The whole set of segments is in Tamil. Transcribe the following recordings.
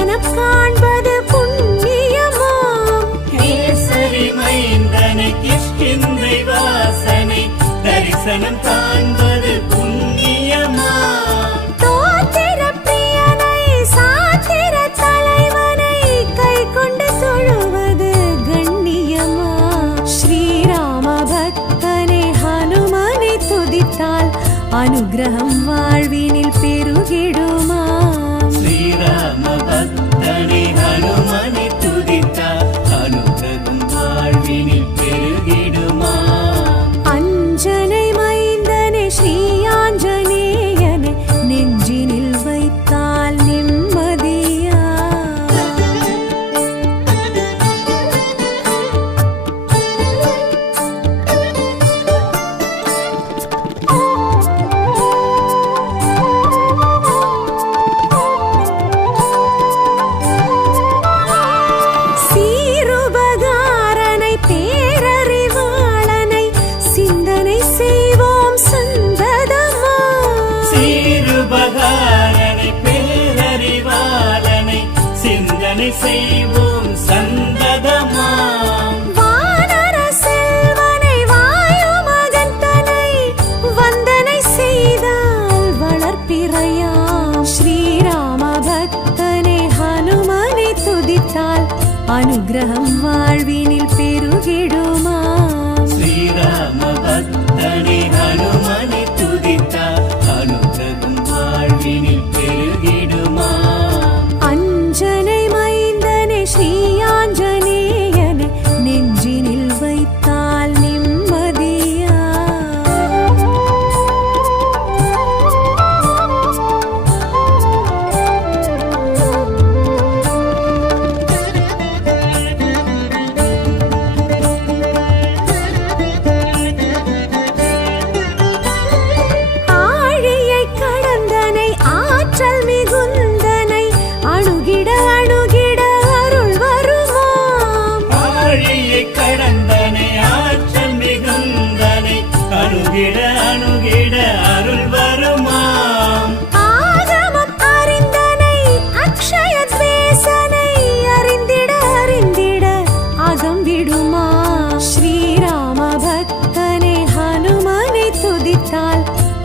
தரிசனம் காண்பது புண்ணியமாம் கேசரி மைந்தனை கிஷ்கிந்தை வாசனை தரிசனம் காண்பது புண்ணியமாம் தோத்திர பிரியனை அனுகிரகம் வாழ்வினில் பெருகிடும். சிந்தனை செய்வோம் சந்ததமா? சீருபகாரனை பேரறிவாளனை சிந்தனை செய்வோம் சந்ததமா? வானர செல்வனை வாயு மகந்தனை வந்தனை செய்தால் வளர்ப்பிறையா ஸ்ரீராம பக்தனை அனுகிரகம் வாழ்வினில் பெருகிடுமா? భక్తడి హనుమని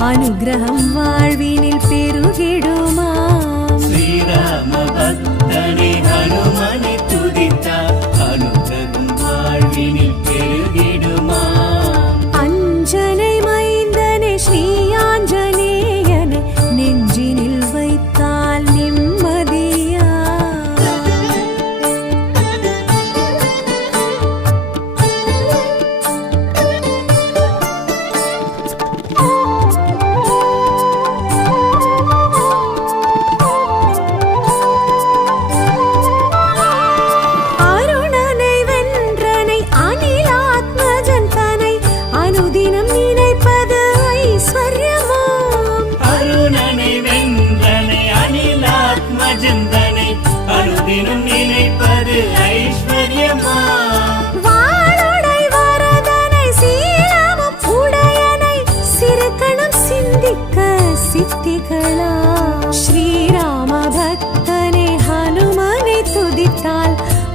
അനുഗ്രഹം വാഴ്വിനിൽ പെരുകിടുമാ ശ്രീരാമഭക്തനെ ഹനുമാൻ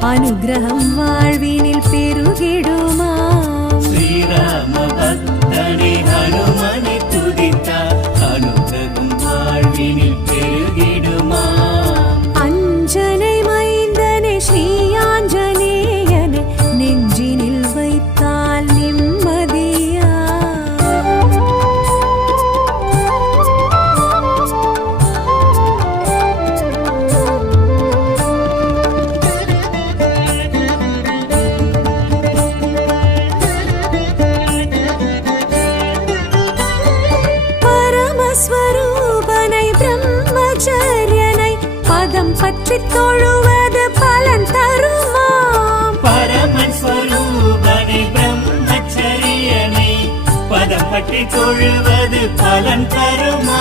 അനുഗ്രഹം വാഴ്വിനിൽ പെരുകിടുമാ. ശ്രീരാമ ഭക്തനെ ഹനുമനെ തുതിത്ത അനുഗ്രഹം വാഴ്വിനിൽ പെരുകിടുമാ. பற்றி தொழுவது பலன் தருமா?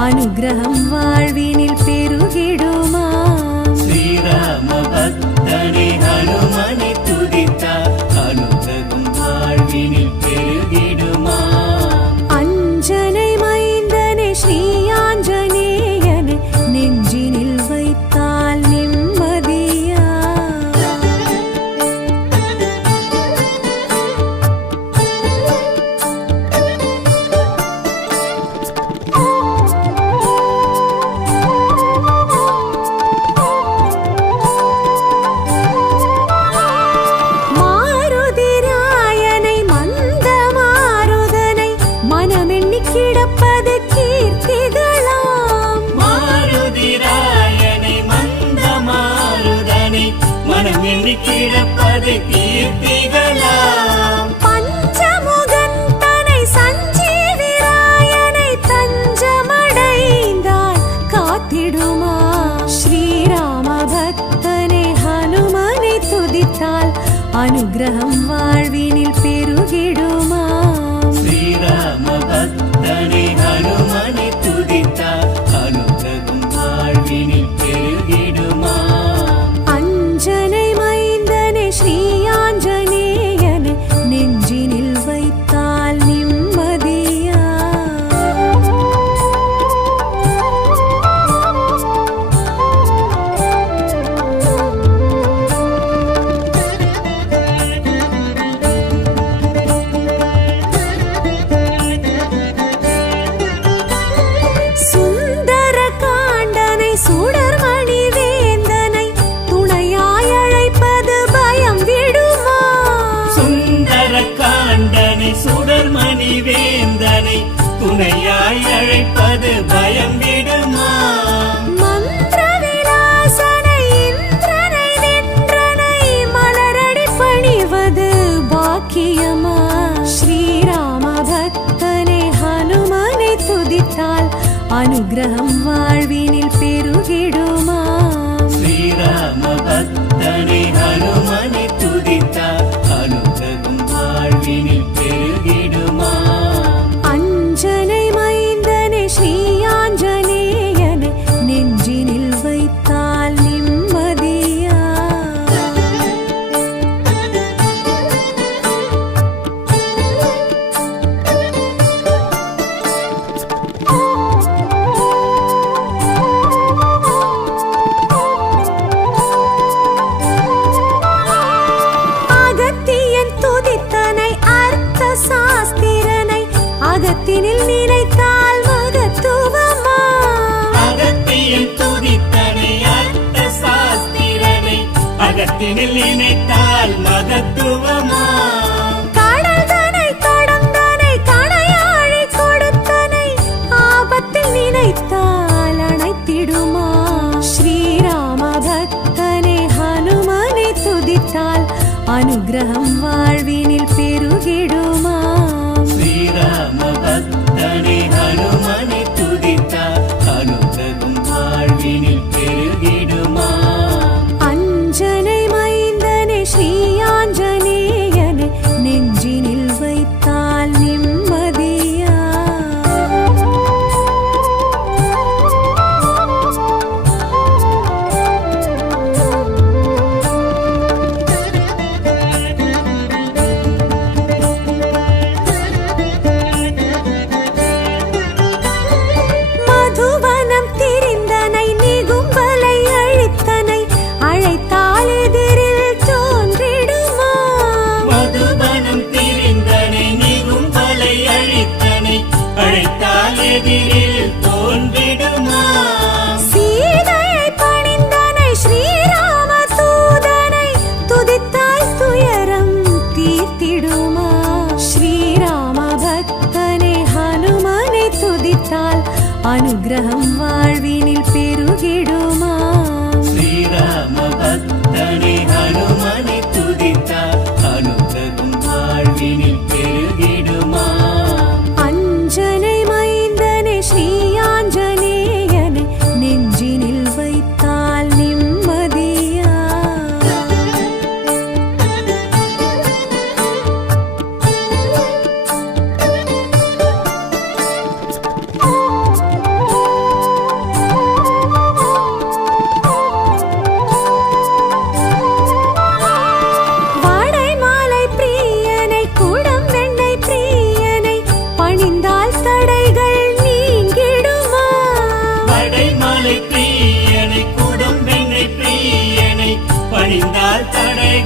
அனுகிரகம் வாழ்வினில் பெருகிடுமா? ஸ்ரீராம பக்தனே ஹனுமா பற்றி தீர்த்திகளாம் பஞ்சமுகன் தனை சஞ்சீவிராயனை தஞ்சமடைந்தால் காத்திடுமா? ஸ்ரீராம பக்தனை ஹனுமனை துதித்தால் அனுகிரகம் வாழ்வினில் பெருகிடுமா? ஸ்ரீராம பக்தனை ஹனுமன் மணக்காண்டனை சுடர்மணி வேந்தனை துணையாய் அழைப்பது பயம் விடுமா? ஸ்ரீராம பக்தனை ஹனுமனை துதித்தால் அனுகிரகம் வாழ்வி உலகத்தினில் நினைத்தால் மகத்துவமா? நினைத்தால் அணைத்திடுமா? ஸ்ரீராம பக்தனை ஹனுமனை துதித்தால் அனுகிரகம் வாழ்வி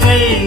take